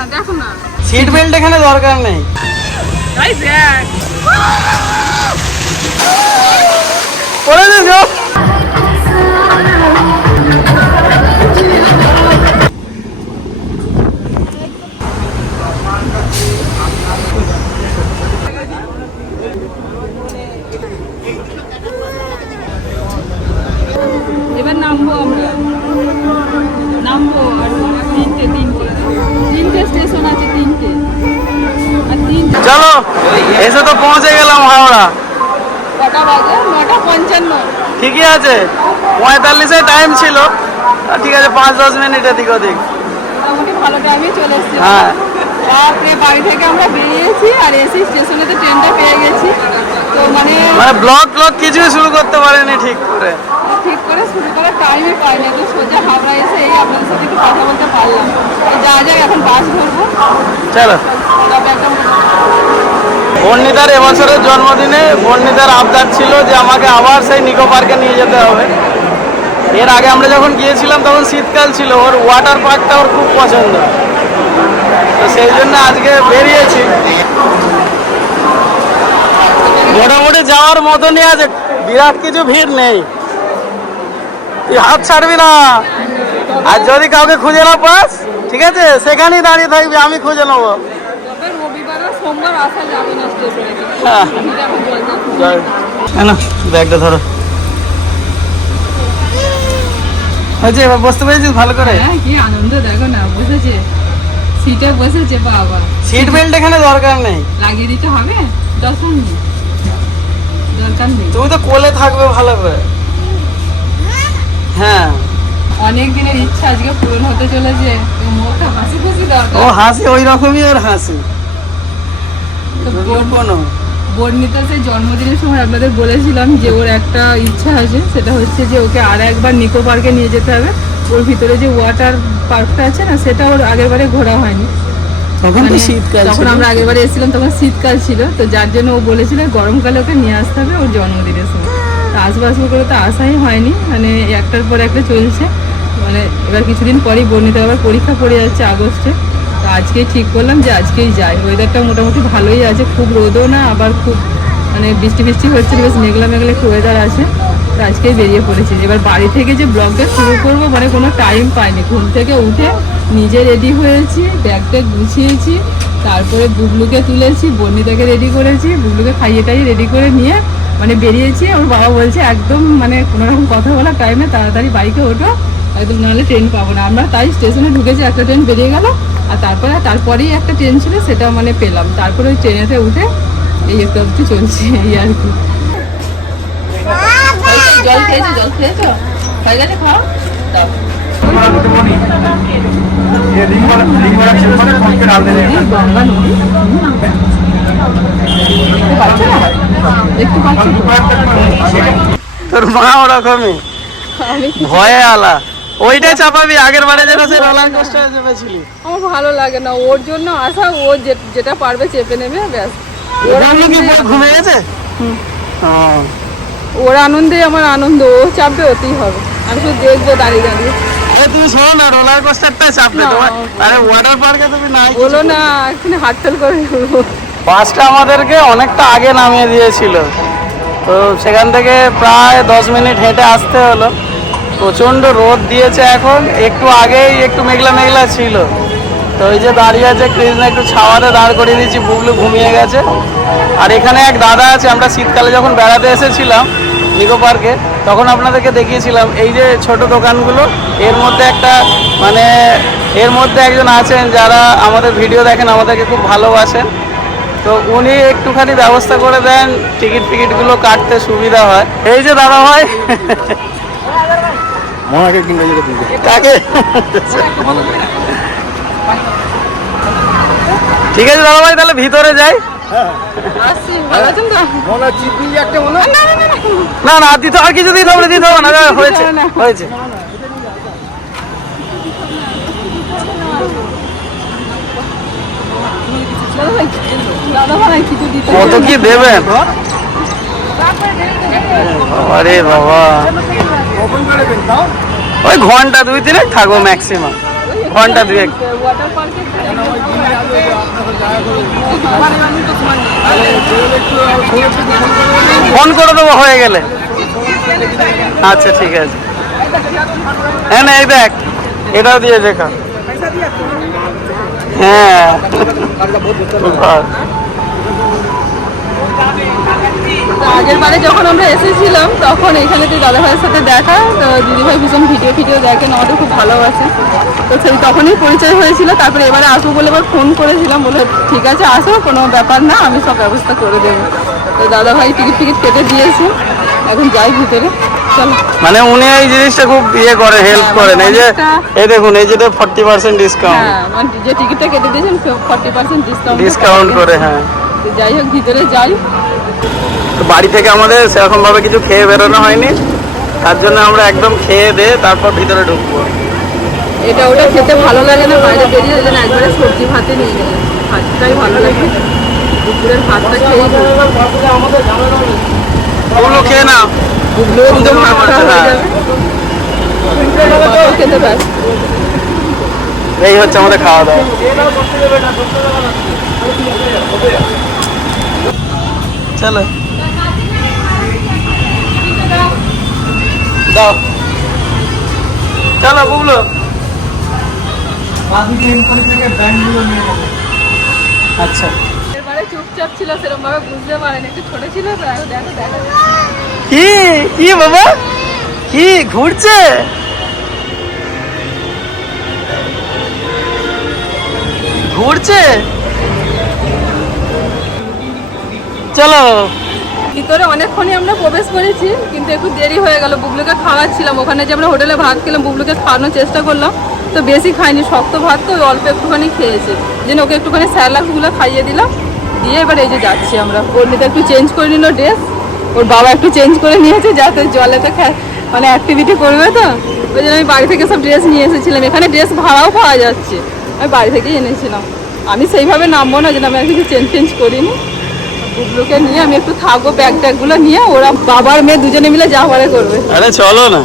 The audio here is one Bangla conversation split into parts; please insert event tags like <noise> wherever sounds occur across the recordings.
না দেখো না। সিট বেল্ট এখানে দরকার নেই। পড়ে এবার নামবো আমরা নামবো আর তিনটে তিনটে তিনটে স্টেশন আছে তিনটে আর তিনটে চলো এসে তো পৌঁছে গেলাম হাওড়া। ঠিকই আছে পঁয়তাল্লিশে টাইম ছিল। ঠিক আছে পাঁচ দশ মিনিট এদিক ওদিক। ভালো টাইমে চলে এসেছি। হ্যাঁ। তারপরে বাড়ি থেকে আমরা বেরিয়েছি আর এসি স্টেশনেতে ট্রেনটা পেয়ে গেছি। তো মানে মানে ব্লগ ব্লগ কিছুই শুরু করতে পারেনি ঠিক করে। ঠিক করে শুরু করার টাইমই পাইনি। তো সোজা হাওড়া এসে এই আপনাদের সাথে একটু কথা বলতে পারলাম। যা যাক এখন বাস ধরবো। চলো। বর্ণিতার এবছরের জন্মদিনে বর্ণিতার আবদার ছিল যে আমাকে আবার সেই নিকো পার্কে নিয়ে যেতে হবে। এর আগে আমরা যখন গিয়েছিলাম তখন শীতকাল ছিল। ওর ওয়াটার পার্কটা ওর খুব পছন্দ। তো সেই জন্য আজকে বেরিয়েছি। মোটামুটি যাওয়ার মতনই আছে। বিরাট কিছু ভিড় নেই। তুই হাত ছাড়বি না। আর যদি কাউকে খুঁজে না পাস ঠিক আছে? সেখানেই দাঁড়িয়ে থাকবি আমি খুঁজে নেব। হ্যাঁ। ব্যাগটা ধরো। হয়েছে এবার বসতে পেরেছিস ভালো করে? হ্যাঁ কি আনন্দ দেখো না বসেছে। সিটে বসেছে বাবা। সিট বেল্ট এখানে দরকার নেই। লাগিয়ে দিতে হবে? দরকার নেই। দরকার নেই। তুমি তো কোলে থাকবে ভালো করে। হ্যাঁ। অনেক দিনের ইচ্ছা আজকে পূরণ হতে চলেছে মুখটা হাসি খুশি ও হাসি ওই রকমই ওর হাসি। তো বোন- কোনো বর্ণিতা সেই জন্মদিনের সময় আপনাদের বলেছিলাম যে ওর একটা ইচ্ছা আছে সেটা হচ্ছে যে ওকে আর একবার নিকো পার্কে নিয়ে যেতে হবে। ওর ভিতরে যে ওয়াটার পার্কটা আছে না সেটা ওর আগের বারে ঘোরা হয়নি। তখন তো মানে শীতকাল তখন আমরা আগের বারে এসেছিলাম তখন শীতকাল ছিল। তো যার জন্য ও বলেছিল গরমকালে ওকে নিয়ে আসতে হবে ওর জন্মদিনের সময়। তো করে তো আসাই হয়নি মানে একটার পর একটা চলছে। মানে এবার কিছুদিন পরেই বর্ণিত আবার পরীক্ষা পড়ে যাচ্ছে আগস্টে। তো আজকেই ঠিক করলাম যে আজকেই যাই। ওয়েদারটা মোটামুটি ভালোই আছে, খুব রোদও না, আবার খুব মানে বৃষ্টি বৃষ্টি হচ্ছে, বেশ মেঘলা মেঘলা একটু ওয়েদার আছে। তো আজকেই বেরিয়ে পড়েছি। এবার বাড়ি থেকে যে ব্লগটা শুরু করব মানে কোনো টাইম পাইনি। ঘুম থেকে উঠে নিজে রেডি হয়েছি ব্যাগটা গুছিয়েছি, তারপরে বুবলুকে তুলেছি, বর্ণিতাকে রেডি করেছি, বুবলুকে খাইয়ে টাইয়ে রেডি করে নিয়ে মানে বেরিয়েছি ওর বাবা বলছে একদম মানে কোনো রকম কথা বলার টাইমে তাড়াতাড়ি বাইকে ওঠো, একদম নাহলে ট্রেন পাবো না। আমরা তাই স্টেশনে ঢুকেছি, একটা ট্রেন বেরিয়ে গেল, আর তারপরে, তারপরেই একটা ট্রেন ছিল, সেটা মানে পেলাম। তারপরে ওই ট্রেনেতে উঠে এই একটু একটু চলছে, এই আর কি। জল খেয়েছো জল খেয়েছো? হয়ে গেছে খাও নদী। দেখতে পাচ্ছ না? তোর মা ওরকমই। ভয়ে আলা। ওইটাই চাপাবি আগের বারে যেটা সে রোলার কোস্টারে চেপেছিলি আমার ভালো লাগে না ওর জন্য আসা ও যেটা পারবে চেপে নেবে ব্যাস। ওর আনন্দে ঘুমে গেছে। ওর আনন্দে আমার আনন্দ ও চাপবে ওতেই হবে। আমি শুধু দেখব দাঁড়িয়ে দাঁড়িয়ে। তুমি শোনো না রোলার কোস্টারটাই চাপবে না। তোমার। আরে ওয়াটার পার্কে তুমি কিছু বলো না এখানে হাত ফেল করে নেব। বাসটা আমাদেরকে অনেকটা আগে নামিয়ে দিয়েছিল। তো সেখান থেকে প্রায় দশ মিনিট হেঁটে আসতে হলো। প্রচণ্ড রোদ দিয়েছে এখন, একটু আগেই একটু মেঘলা মেঘলা ছিল। তো ওই যে দাঁড়িয়ে আছে কৃষ্ণ একটু ছাওয়াতে দাঁড় করিয়ে দিয়েছি বুবলু ঘুমিয়ে গেছে। আর এখানে এক দাদা আছে, আমরা শীতকালে যখন বেড়াতে এসেছিলাম নিকো পার্কে, তখন আপনাদেরকে দেখিয়েছিলাম, এই যে ছোট দোকানগুলো, এর মধ্যে একটা মানে এর মধ্যে একজন আছেন যারা আমাদের ভিডিও দেখেন, আমাদেরকে খুব ভালোবাসেন। তো উনি একটুখানি ব্যবস্থা করে দেন টিকিট ফিকিটগুলো কাটতে সুবিধা হয়। এই যে দাদা ভাই। মনাকে কিংবা কাকে? ঠিক আছে দাদা ভাই তাহলে ভিতরে যাই। না না না না। না না দিতে আর কিছু দিতে হবে দিতে হবে না দাদা, হয়েছে। হয়েছে। কত কি দেবেন? আরে বাবা। ওই ঘণ্টা দুই তিনে থাকব ম্যাক্সিমাম। ঘণ্টা দুয়েক। ফোন করে দেবো হয়ে গেলে। আচ্ছা ঠিক আছে। হ্যাঁ না এই দেখ এটাও দিয়ে দেখা। হ্যাঁ। আগের বারে যখন আমরা এসেছিলাম তখন এখানে তুই দাদা ভাইয়ের সাথে দেখা তো দিদিভাই ভীষণ ভিডিও ভিডিও দেখেন আমাদের খুব ভালোবাসে। তো সেই তখনই পরিচয় হয়েছিল তারপরে এবারে আসব বলে আবার ফোন করেছিলাম বলে ঠিক আছে আসো কোনো ব্যাপার না আমি সব ব্যবস্থা করে দেবো। তো দাদা ভাই টিকিট টিকিট কেটে দিয়েছে। এখন যাই ভিতরে চলো। মানে উনি এই জিনিসটা খুব ইয়ে করে হেল্প করেন। এই যে এই দেখুন এই যেটা ফর্টি পার্সেন্ট ডিসকাউন্ট হ্যাঁ মানে যে টিকিটটা কেটে দিয়েছেন ফর্টি পার্সেন্ট ডিসকাউন্ট ডিসকাউন্ট করে হ্যাঁ। যাই হোক ভিতরে যাই। তো বাড়ি থেকে আমাদের সেরকম ভাবে কিছু খেয়ে বেরোনো হয়নি। তার জন্য আমরা একদম খেয়ে দিয়ে তারপর ভিতরে ঢুকবো। এটা ওটা খেতে ভালো লাগে না? বাইরে বেরিয়ে যেন একবারে সবজি ভাতে নিয়ে গেলে। ভাতটাই ভালো লাগে। দুপুরের ভাতটা খেয়ে ওগুলো খেয়ে লাগছে, হ্যাঁ। খেতে ব্যস্ত এই হচ্ছে আমাদের খাওয়া দাওয়া। চলো। দাও। চলো বুবলু আচ্ছা। এবারে চুপচাপ ছিল সেরকম ভাবে বুঝতে পারেনি একটু ছোট ছিল তো এখন দেখো দেখা কি? কি বাবা? কি ঘুরছে? ঘুরছে? চলো। ভিতরে অনেকক্ষণই আমরা প্রবেশ করেছি, কিন্তু একটু দেরি হয়ে গেল। বুবলুকে খাওয়াচ্ছিলাম, ওখানে যে আমরা হোটেলে ভাত খেলাম, বুবলুকে খাওয়ানোর চেষ্টা করলাম, তো বেশি খাইনি, শক্ত ভাত তো অল্প একটুখানি খেয়েছে। যেন ওকে একটুখানি স্যালাক্সগুলো খাইয়ে দিলাম, দিয়ে এবার এই যে যাচ্ছি আমরা। বর্ণিতা একটু চেঞ্জ করে নিল ড্রেস ওর বাবা একটু চেঞ্জ করে নিয়েছে যাতে জলেতে খা- মানে অ্যাক্টিভিটি করবে তো। ওই জন্য আমি বাড়ি থেকে সব ড্রেস নিয়ে এসেছিলাম। এখানে ড্রেস ভাড়াও পাওয়া যাচ্ছে। আমি বাড়ি থেকেই এনেছিলাম। আমি সেইভাবে নামবো না যেন আমি কিছু চেঞ্জ চেঞ্জ করিনি। বুবলুকে নিয়ে আমি একটু থাকব ব্যাগ ট্যাগগুলো নিয়ে। ওরা বাবার মেয়ে দুজনে মিলে যা পারে করবে। আরে চলো না।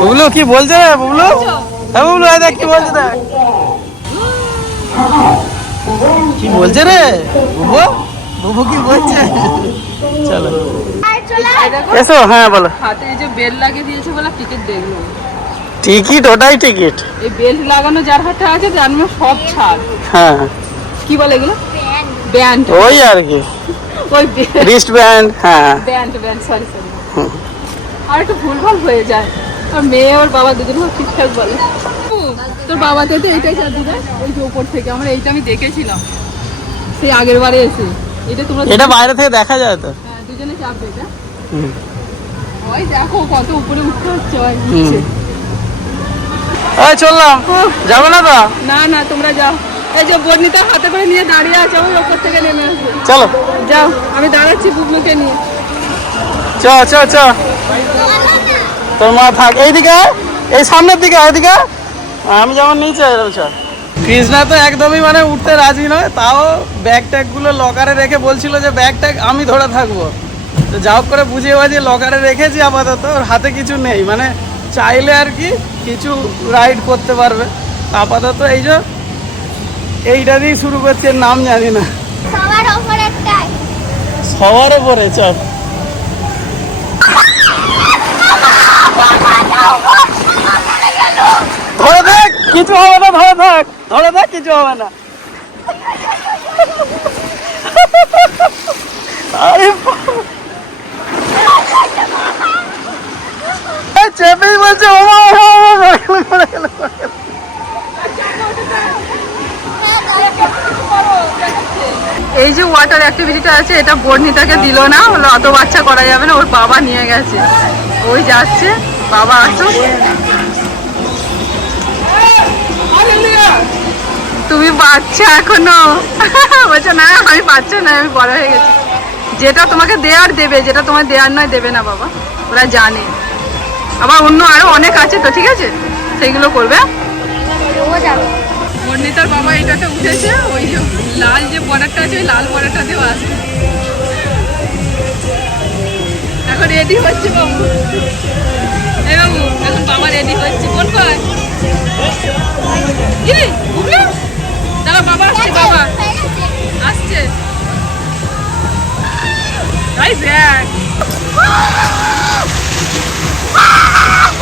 বুবলু কি বলছে রে বুবলু? হ্যাঁ বুবলু এই দেখ কি বলছে দেখ। কি বলছে রে? বুবু? বুবু কি বলছে? চলো। এসো হ্যাঁ বলো। হাতে এই যে বেল্ট লাগিয়ে দিয়েছে বলে টিকিট দেখল। টিকিট ওটাই টিকিট। এই বেল্ট লাগানো যার হাতে আছে তার মানে সব ছাড়। হ্যাঁ। কি বলে এগুলো? ব্যান্ড। ওই আর কি। ওই রিস্ট ব্যান্ড হ্যাঁ। ব্যান্ড ব্যান্ড সরি সরি আর একটু ভুলভাল হয়ে যায়। আর মেয়ে ওর বাবা দুজন ঠিকঠাক বলে। তোর বাবা তো এইটাই চার দিদা ওই যে উপর থেকে। আমরা এইটা আমি দেখেছিলাম। সেই আগের বারে এসে। এটা তোমরা এটা বাইরে থেকে দেখা যায় তো। হ্যাঁ, দুজনে চাপবে এটা ওই দেখো কত উপরে উঠতে হচ্ছে ওই নিচে। এই চললাম। যাবে না তো? না না তোমরা যাও। এই যে বর্ণিতা হাতে করে নিয়ে দাঁড়িয়ে আছে ওই ওপর থেকে নেমে আসবে। চলো। যাও আমি দাঁড়াচ্ছি বুবলুকে নিয়ে। চ চ চ। তোর মা থাক। এইদিকে এই সামনের দিকে আয়। আমি যেমন নিচে এরকম চ। কৃষ্ণা তো একদমই মানে উঠতে রাজি নয় তাও ব্যাগ ট্যাগগুলো লকারে রেখে বলছিল যে ব্যাগ ট্যাগ আমি ধরে থাকব। তো যা হোক করে বুঝিয়ে বাজিয়ে লকারে রেখেছি আপাতত ওর হাতে কিছু নেই মানে চাইলে আর কি কিছু রাইড করতে পারবে। আপাতত এই যে এইটা দিয়েই শুরু করছে নাম জানি না। সবার ওপরে চল। ধরে দেখ কিছু হবে না ধরে থাক ধরে দেখ কিছু হবে না। আরে বাবা। এই চেপেই বলছে ও। এই যে ওয়াটার অ্যাক্টিভিটিটা আছে, এটা বর্ণিতাকে দিল না, হলো অত বাচ্চা করা যাবে না, ওর বাবা নিয়ে গেছে। ওই যাচ্ছে, বাবা আসো তুমি বাচ্চা এখনও? বলছে, না, আমি বাচ্চা না আমি বড় হয়ে গেছি। যেটা তোমাকে দেয়ার দেবে, যেটা তোমার দেয়ার নয়, দেবে না বাবা, ওরা জানে। আবার অন্য আরও অনেক আছে তো, ঠিক আছে? সেইগুলো করবে। বর্ণিতার বাবা এটাতে উঠেছে, ওই যে লাল যে বর্ডারটা আছে, ওই লাল বর্ডারটা দিয়েও আছে। এখন রেডি হচ্ছে বাবু। এই বাবু, এখন বাবা রেডি হচ্ছে। কোন কয় কি বাবা আসছে বাবা। আসছে। এই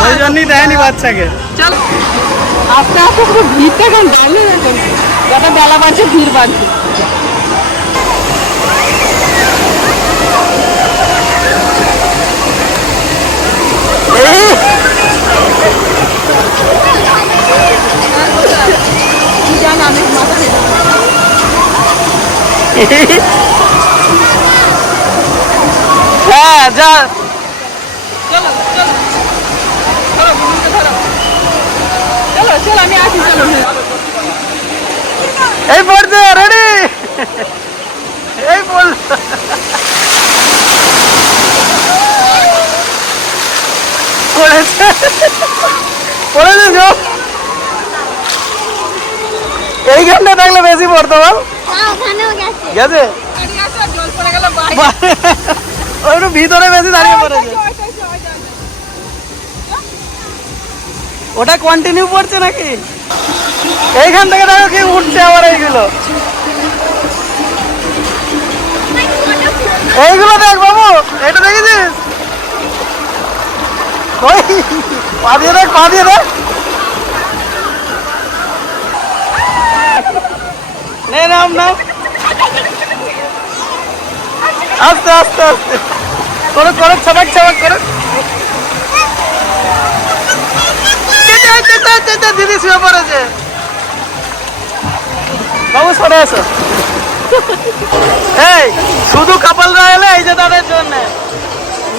ওই জন্যই দেয়নি বাচ্চাকে। চল। আস্তে আস্তে পুরো ভিড়টা দেখুন যত বেলা বাড়ছে ভিড় বাড়ছে। <laughs> হ্যাঁ যা চলো চলো ধরো বুনুকে ধরো চলো আমি আছি চলো। এই পড়ছে রেডি এই পড়েছে পড়েছে জো এইখানটা থাকলে বেশি পড়তো বল। গেছে। গেছে? গাড়ি আসো আর জল পড়ে গেল বাইরে ওই ভিতরে বেশি দাঁড়িয়ে পড়েছে ওটা কন্টিনিউ পড়ছে নাকি? এইখান থেকে দেখো কি উঠছে আবার এইগুলো। এইগুলো দেখ বাবু, এটা দেখেছিস? ওই দেখ দেখ। আস্তে আস্তে আস্তে। করে করে ছবাক ছবাক করে। দিদি শুয়ে পড়েছে। বাবু সরে এসো। এই শুধু কাপালরা এলে এই যে তাদের জন্য।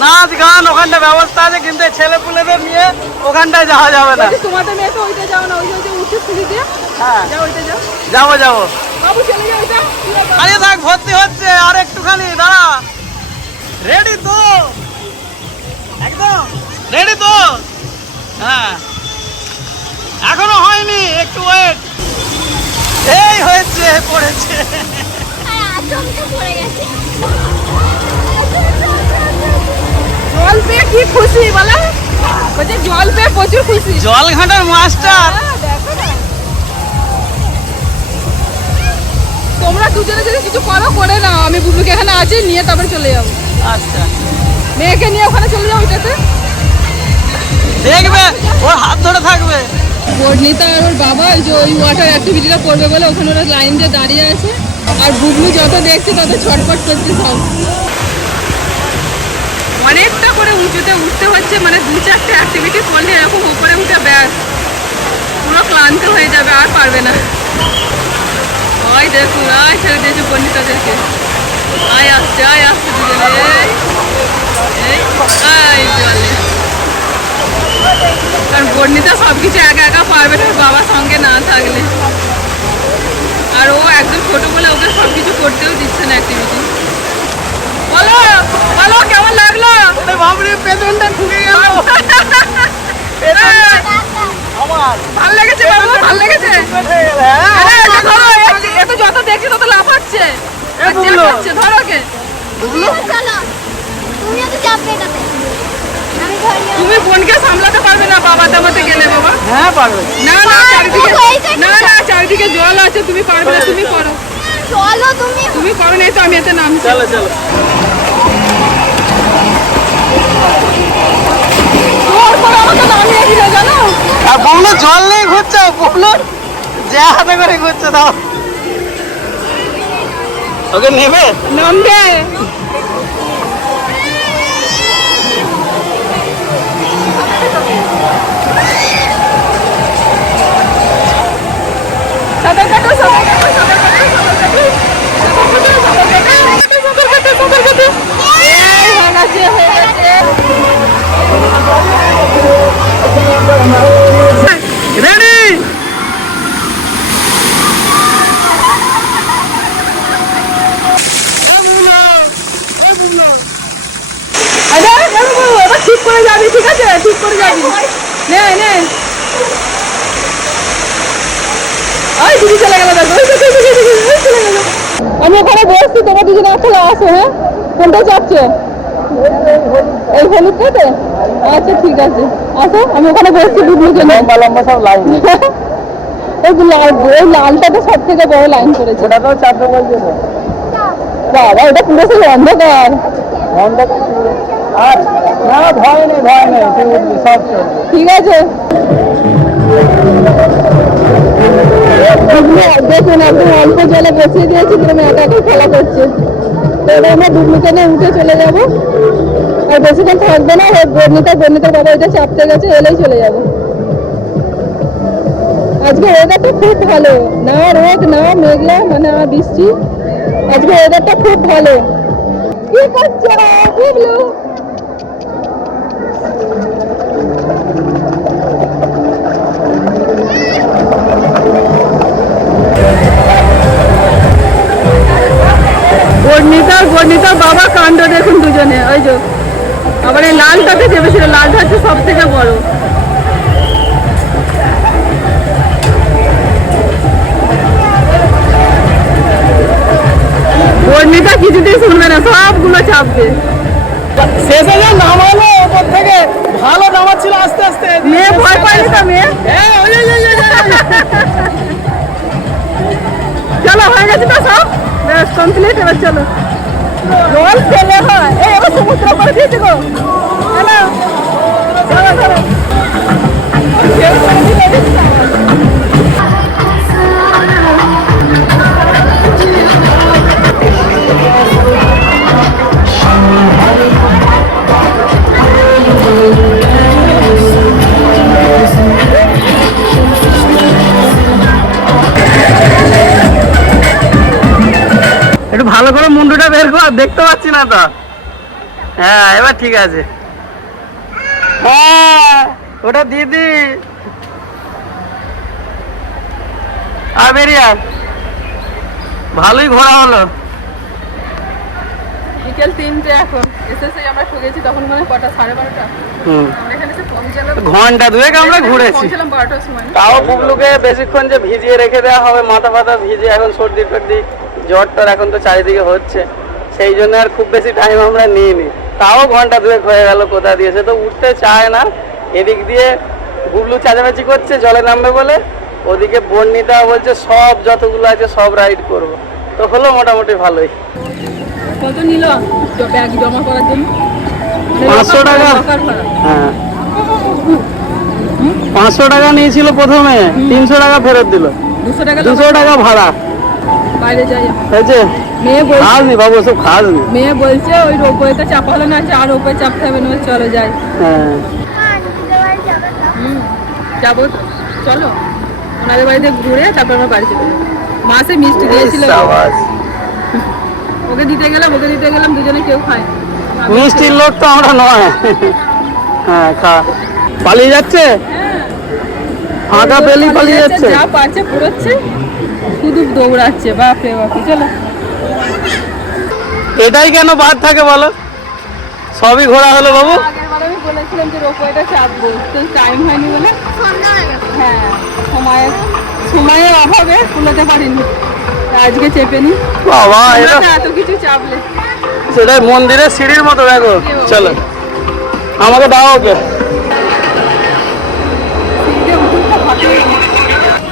নাচ গান ওখানটা ব্যবস্থা আছে কিন্তু ছেলে পুলেদের নিয়ে ওখানটায় যাওয়া যাবে না। তোমাদের মেয়ে তো ওইটা যাও না ওই যে ওই সিঁড়ি দিয়ে। হ্যাঁ। যাও ওইটা যাও। যাব যাব। বাবু চলে যাও ওইটা। আরে দেখ ভর্তি হচ্ছে আর একটুখানি দাঁড়া। রেডি তো। একদম। রেডি তো। হ্যাঁ। এখনও হয়নি একটু ওয়েট এই হয়েছে পড়েছে। জল পেয়ে কি খুশি বলে? বলছে জল পেয়ে প্রচুর খুশি। জল ঘাটার মাস্টার হ্যাঁ, দেখো না। তোমরা দুজনে যদি কিছু করো করে নাও। আমি বুবলুকে এখানে আছি নিয়ে তারপরে চলে যাব। আচ্ছা। মেয়েকে নিয়ে ওখানে চলে যাও ওইটাতে। দেখবে ওর হাত ধরে থাকবে। বর্ণিতা আর ওর বাবা ওই যে ওই ওয়াটার অ্যাক্টিভিটিটা করবে বলে ওখানে ওরা লাইন দিয়ে দাঁড়িয়ে আছে আর বুবলু যত দেখছে তত ছটপট করছে সব অনেকটা করে উঁচুতে উঠতে হচ্ছে মানে দু চারটে অ্যাক্টিভিটি করলে এরকম উপরে উঠে ব্যাস পুরো ক্লান্ত হয়ে যাবে আর পারবে না ওই দেখুন আয় ছেড়ে দিয়েছে বর্ণিতাদেরকে আয় আসছে আয় আসছে দুজনে এই, এই আয় জলে কারণ বর্ণিতা সব কিছু একা একা পারবে না বাবার সঙ্গে না থাকলে। আর ও একদম ছোট বলে ওকে সব কিছু করতেও দিচ্ছে না অ্যাক্টিভিটি বলো বলো কেমন লাগল? বাবরে পেছনটা ঢুকে গেল। ভালো লেগেছে বাবু ভালো লেগেছে। হ্যাঁ। আরে এটা ধরো এ- এ তো যত দেখছি তত লাফাচ্ছে ধরো তো চাপবে এটাতে। ধরিয়ে তুমি বোনকে সামলাতে পারবে না বাবা দামাতে গেলে বাবা। হ্যাঁ পারবে। না না চারিদিকে না না চারিদিকে জল আছে তুমি পারবে না তুমি করো। চলো তুমি। তুমি করো না এই তো আমি এতে নামছি। চলো চলো। আর বলল জল নেই ঘুরছে? বলল যে হাতে করে ঘুরছে দাও। ওকে নেবে? নামবে। হলুদটাতে আচ্ছা ঠিক আছে। আসো আমি ওখানে বসছি বুবলুর জন্য। লম্বা লম্বা সব লাইন ওই <laughs> লাল ওই লালটা তো সব থেকে বড় লাইন করেছে। ওটা তো চাপবে বলছে তো বাবা এটা পুরো সেই অন্ধকার। ঘণ্টা আচ্ছা না ভয় নেই ভয় নেই সব ঠিক আছে। দেখুন একদম অল্প জলে বসিয়ে দিয়েছি পুরো মেয়েটা খেলা করছে। তো আমরা ডুবলিতে উঠে চলে যাব। আর বেশিক্ষণ থাকবে না বর্ণিতা বর্ণিতার বাবা এটা চাপতে গেছে, এলেই চলে যাব। আজকে ওয়েদারটা খুব ভালো, না রোদ, না মেঘলা মানে না বৃষ্টি, আজকে ওয়েদারটা খুব ভালো। কি করছ? বুবলু বর্ণিতা বর্ণিতা বাবা কাণ্ড দেখুন দুজনে, ওই যে। আবার এই লালটাতে চেপেছিল লালটা হচ্ছে সব থেকে বড়। বর্ণিতা কিছুতেই শুনবে না সবগুলো চাপবে শেষে যে নামালো ওপর থেকে ভালো নামাচ্ছিল আস্তে আস্তে। মেয়ে ভয় পায়নি তো মেয়ে? হ্যাঁ। চলো হয়ে গেছে তো সব? কমপ্লিট এবার চলো। জল ফেলে হয় এই এবার সমুদ্র করে দিয়েছে গো চলো চলো না তো? হ্যাঁ এবার ঠিক আছে। হ্যাঁ ওটা দিদি। আর বেরিয়ে। ভালোই ঘোরা হলো। বিকেল তিনটে এখন। এসে আমরা ঠকেছি তখন মানে কটা সাড়ে বারোটা। হুম। আমরা এখানে এসে পৌঁছালাম। ঘণ্টা দুয়েক আমরা ঘুরেছি। তাও বেশিক্ষণ যে ভিজিয়ে রেখে দেওয়া হবে মাথা ফাতা ভিজে এখন সর্দি ফর্দি জ্বর টর এখন তো চারিদিকে হচ্ছে। সেই জন্য আর খুব বেশি টাইম আমরা নিইনি। তাও ঘণ্টা দুয়েক হয়ে গেল কোথা দিয়ে সে তো উঠতে চায় না। এদিক দিয়ে বুবলু চাচামেচি করছে জলে নামবে বলে। ওদিকে বর্ণিতা বলছে সব যতগুলো আছে সব রাইড করব। তো হলো মোটামুটি ভালোই। কত নিল? ব্যাগ জমা করার জন্য? মানে পাঁচশো টাকা? হ্যাঁ। পাঁচশো টাকা নিয়েছিল প্রথমে তিনশো টাকা ফেরত দিল। দুশো টাকা ভাড়া। বাইরে যাই। হয়েছে মেয়ে খাস নি বাবু সব খাস নি মেয়ে বলছে ওই রোপওয়েতে চাপা হলো না আর চাপতে হবে না চলো যাই। হ্যাঁ। যাব চলো। ওনাদের বাড়িতে ঘুরে তারপর আমরা বাড়ি চলে যাব। মাসে মিষ্টি দিয়েছিল। সাবাস। ওকে দিতে গেলাম ওকে দিতে গেলাম দুজনে কেউ খায় মিষ্টির লোক তো আমরা নয়। হ্যাঁ খা। পালিয়ে যাচ্ছে? ফাঁকা পেলি পালিয়ে যাচ্ছে যা পারছে পুরোচ্ছে। শুধু দৌড়াচ্ছে বাপ রে বাপ চলো। এটাই কেন বাদ থাকে বলো? সবই ঘোরা হলো বাবু? আমি বলেছিলাম যে রোপওয়েটা চাপবো তো টাইম হয়নি বলে। হয়ে গেছে সময়ের সময়ের অভাবে কুলোতে পারিনি। আজকে চেপে নি। বাবা এটা এত কিছু চাপলে। মন্দিরের সিঁড়ির মতো দেখো। চলো। আমাকে দাও ওকে।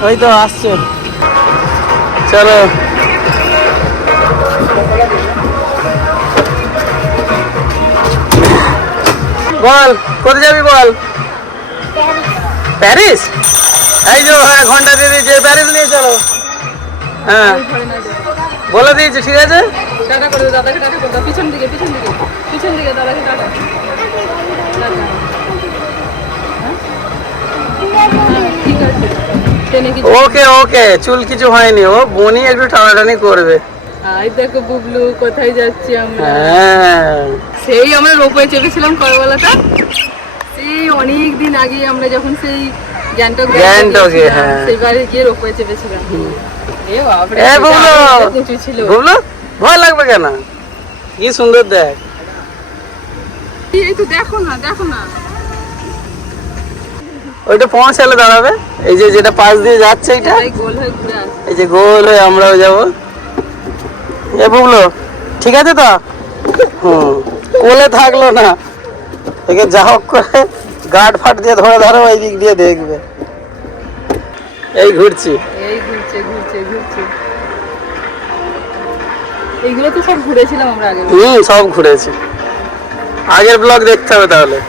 ওই তো আসছে। চলো। বল কোথায় যাবি বল? প্যারিস? এই যে হ্যাঁ ঘণ্টা দিয়ে দিয়েছে প্যারিস নিয়ে চলো। হ্যাঁ। বলে দিয়েছি ঠিক আছে? করে দাদাকে পিছন দিকে পিছন দিকে পিছন দিকে দাদাকে টাটা। হ্যাঁ? হ্যাঁ, ঠিক আছে। ওকে ওকে চুল কিছু হয়নি ও বনি একটু টানাটানি করবে। আই দেখো বুবলু কোথায় যাচ্ছি আমরা? হ্যাঁ। সেই আমরা রোপওয়ে চেপেছিলাম করবেলাটা। সেই অনেক দিন আগে আমরা যখন সেই গ্যাংটক গ্যাংটকে, হ্যাঁ। সেইবারে গিয়ে রোপওয়ে চেপেছিলাম এ বাপরে এ বুবলু! উঁচু ছিল। বুবলু ভয় লাগবে কেন? কি সুন্দর দেখ। এই তো দেখো না দেখো না। ওইটা পৌঁছালে দাঁড়াবে। এই যে যেটা পাশ দিয়ে যাচ্ছে এটা। এই যে গোল হয়ে আমরাও যাব। এ বুবলো ঠিক আছে তো? হুম কোলে থাকল না। একে যা হোক করে গার্ড ফাট দিয়ে ধরে ধরে ওই দিক দিয়ে দেখবে। এই ঘুরছি। এই ঘুরছে ঘুরছে ঘুরছে। এইগুলো তো সব ঘুরেছিলাম আমরা আগে হুম সব ঘুরেছি। আগের ব্লগ দেখতে হবে তাহলে। <laughs>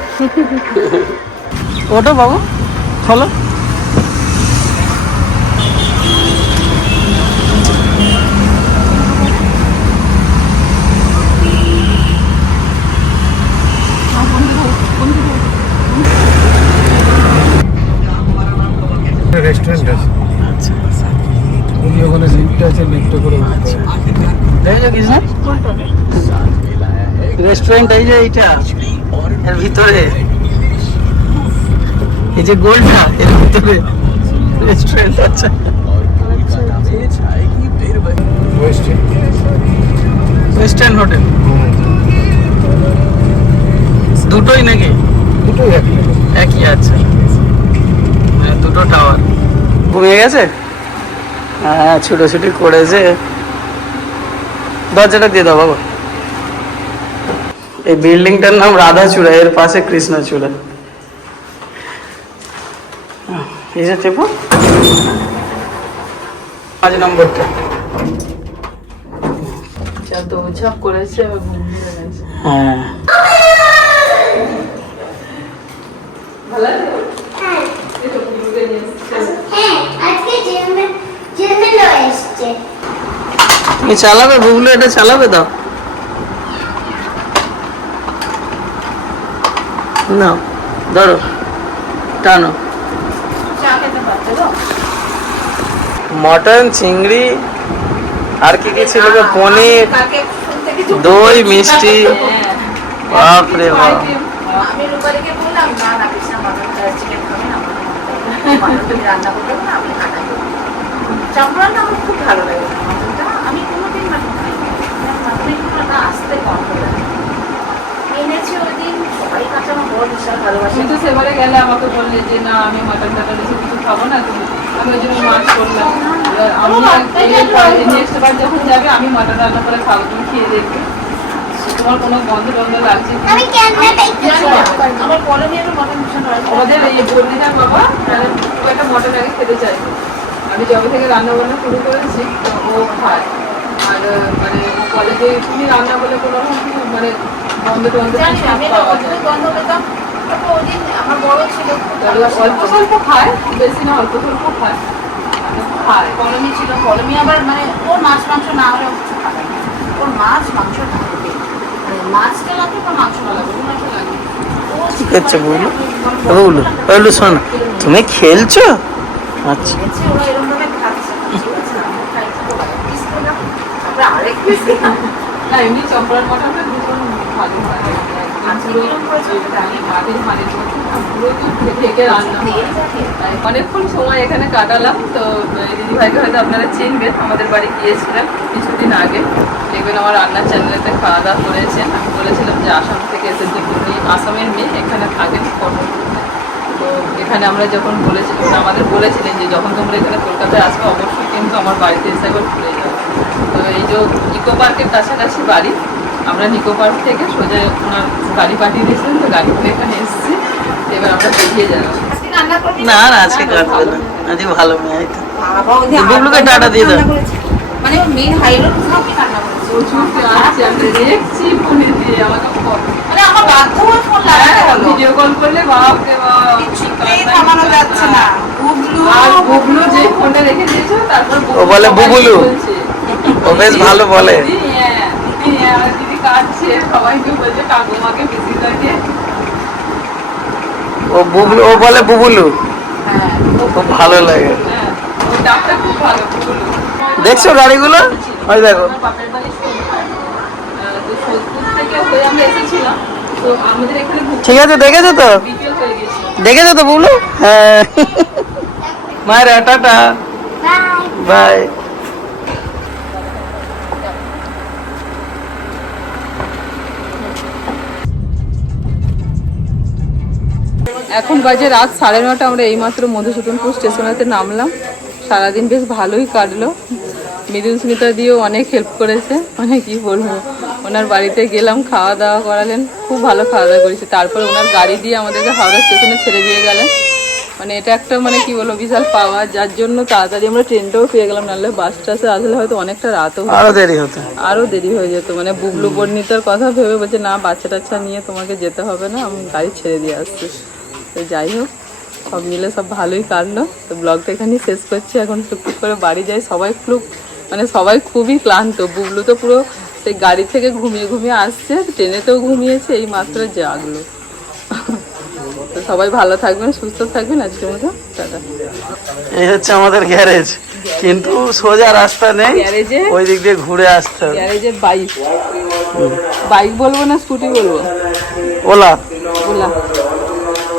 ওটো বাবু? চলো রেস্টুরেন্ট আছে। ওখানে লিফট আছে লিফটে করে রেস্টুরেন্ট এই যে এইটা। এর ভিতরে। এই যে গোলটা এর ভিতরে রেস্টুরেন্ট আছে। ওয়েস্টার্ন হোটেল দুটোই নাকি? দুটোই একই। একই আছে মানে দুটো টাওয়ার ঘুমিয়ে গেছে? হ্যাঁ ছুটোছুটি করেছে। দরজাটা দিয়ে দাও বাবা। এই বিল্ডিংটার নাম রাধাচূড়া এর পাশে কৃষ্ণচূড়া এই যে টেপো পাঁচ নম্বরটা যা দৌড়ঝাঁপ করেছে আমার ঘুম ধরে গেছে হ্যাঁ ভালো লাগে এই তো ঘুরে নিয়ে এসছে। হ্যাঁ আজকে জেমে জেমেলো এসছে তুমি চালাবে বুবলু এটা চালাবে দাও। না ধরো টানো। মটন, চিংড়ি, আর কি কি ছিল পনির, দই, মিষ্টি। বাপরে বাপ। কিন্তু সেবারে গেলে আমাকে বললে যে, না, আমি মাটন টাটন এসব কিছু খাব না, তুমি আমি ওই জন্য মাছ করলাম। এবার আমি নেক্সট বার যখন যাবে আমি মাটন রান্না করে খাব তুমি খেয়ে দেখবে। তোমার কোনো গন্ধ টন্ধ লাগছে আমার পরনীয় মটন ভীষণ আমাদের এই বর্ণিতার বাবা খুব একটা মটন আগে খেতে চাইতো আমি যবে থেকে রান্না বান্না শুরু করেছি ও খায়। আর মানে কলেজে তুমি রান্না করলে কোনো রকম মানে গন্ধ টন্ধ জানি আমি একটা পাওয়া যায়? না। গন্ধ পেতাম তারপর ওই দিন আমার বড় ছিল। খুব তবে ভালোবাসে অল্প স্বল্প খায় বেশি না অল্প স্বল্প খায়। খায় কলমি ছিল কলমি আবার মানে ওর মাছ মাংস না হলে কিছু খাবে ওর মাছ মাংস থাকবে মাছটা লাগবে বা মাংস লাগবে দুটো লাগবে ও কি করছে বুবলু বুবলু বুবলু শোন তুমি খেলছো? আচ্ছা। আরেক না এমনি চম্পলার ভালো হয়। আজকে পুরো কিরম করেছে জানি না। মাটির হাঁড়ির মধ্যে পুরো ঢেকে রান্না। তেল থাকে। তাই অনেকক্ষণ সময় এখানে কাটালাম, তো দিদি ভাইকে হয়তো আপনারা চিনবেন, আমাদের বাড়ি গিয়েছিলাম কিছুদিন আগে দেখবেন আমার রান্নার চ্যানেলেতে খাওয়া দাওয়া করেছেন আমি বলেছিলাম যে আসাম থেকে এসেছে, উনি আসামের মেয়ে, এখানে থাকেন তো এখানে আমরা যখন বলেছিলাম আমাদের বলেছিলেন যে যখন তোমরা এখানে কলকাতায় আসবে, অবশ্যই কিন্তু আমার বাড়িতে এসে একবার ঘুরে যাবে তো এই যে ইকো পার্কের কাছাকাছি বাড়ি আমরা নিকো পার্ক থেকে সোজা ওনার গাড়ি পাঠিয়ে দিয়েছিলেন তো গাড়ি করে এখানে এসেছি। এবার আমরা বেরিয়ে যাব? না না আজকে কাটবে না। আজকে ভালো মেয়ে তো। বুবলুকে টাটা দিয়ে দাও। মানে ওর মেন সবই করেছে? প্রচুর আছে আমি দেখছি ফোনে দিয়ে আমাকে ফোন মানে আমার বাধ্য হয়ে ফোন লাগাতে হলো। ভিডিও কল করলে বাপরে বাপ কিছুতেই থামানো যাচ্ছে না। বুবলু। আর বুবলু যে ফোনে রেখে দিয়েছ তারপর ও বলে বুবুলু। বলছে। ও বেশ ভালো বলে। হ্যাঁ, হ্যাঁ, বলছে কাকুমাকে বেশি ও বুবলু ও বলে বুবুলু? হ্যাঁ খুব ভালো লাগে। হ্যাঁ ওই ডাক্তার খুব ভালো বুবলু। দেখছ গাড়িগুলো? ওই দেখো। হয়ে আমরা এসেছিলাম। তো আমাদের এখানে ঘুরতে ঠিক আছে দেখেছ তো? দেখেছ তো বুবলু? হ্যাঁ। মায়েরা টাটা। বাই। এখন বাজে রাত সাড়ে নটা আমরা এইমাত্র মধুসূদনপুর স্টেশনেতে নামলাম। সারাদিন বেশ ভালোই কাটলো। মৃদুল স্মিতা দিয়েও অনেক হেল্প করেছে। মানে কি বলব ওনার বাড়িতে গেলাম খাওয়া দাওয়া করালেন খুব ভালো খাওয়া দাওয়া করেছে। তারপর ওনার গাড়ি দিয়ে আমাদেরকে হাওড়া স্টেশনে ছেড়ে দিয়ে গেলেন। মানে এটা একটা মানে কি বলব বিশাল পাওয়া। যার জন্য তাড়াতাড়ি আমরা ট্রেনটাও পেয়ে গেলাম নাহলে বাস টাসে আসলে হয়তো অনেকটা রাতও হতো। আরও দেরি হতো। আরও দেরি হয়ে যেত। মানে বুবলু বর্ণিতার কথা ভেবে বলছে না বাচ্চা টাচ্চা নিয়ে তোমাকে যেতে হবে না আমি গাড়ি ছেড়ে দিয়ে আসছি। তো যাই হোক সব মিলে সব ভালোই কাটলো তো ব্লগটা এখানেই শেষ করছি। এখন টুকটুক করে বাড়ি যাই। সবাই খুব মানে সবাই খুবই ক্লান্ত। বুবলু তো পুরো সেই গাড়ি থেকে ঘুমিয়ে ঘুমিয়ে আসছে। ট্রেনেতেও ঘুমিয়েছে এই মাত্র জাগলো। তো সবাই ভালো থাকবেন সুস্থ থাকবেন। আজকের মতো টাটা। এই হচ্ছে আমাদের গ্যারেজ। কিন্তু সোজা রাস্তা নেই। ওই দিক দিয়ে ঘুরে আসতে হবে। গ্যারেজে বাইক। বাইক বলব না স্কুটি বলব? ওলা। ওলা।